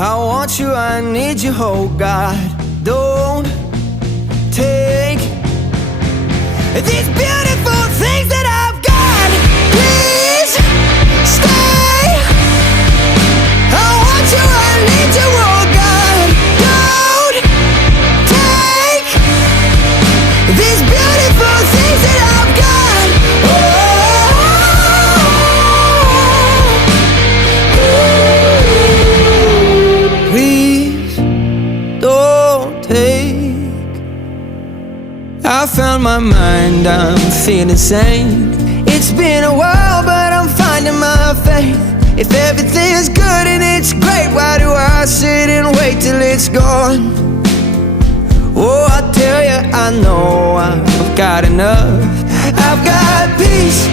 I want you, I need you, oh God. Don't take these beautiful things that I've got. Please stay. I want you, I need you, oh God. Don't take these beautiful things that I've got. Please don't take. I found my mind, I'm feeling sane. It's been a while, but I'm finding my faith. If everything's good and it's great, why do I sit and wait till it's gone? Oh, I tell you, I know I've got enough. I've got peace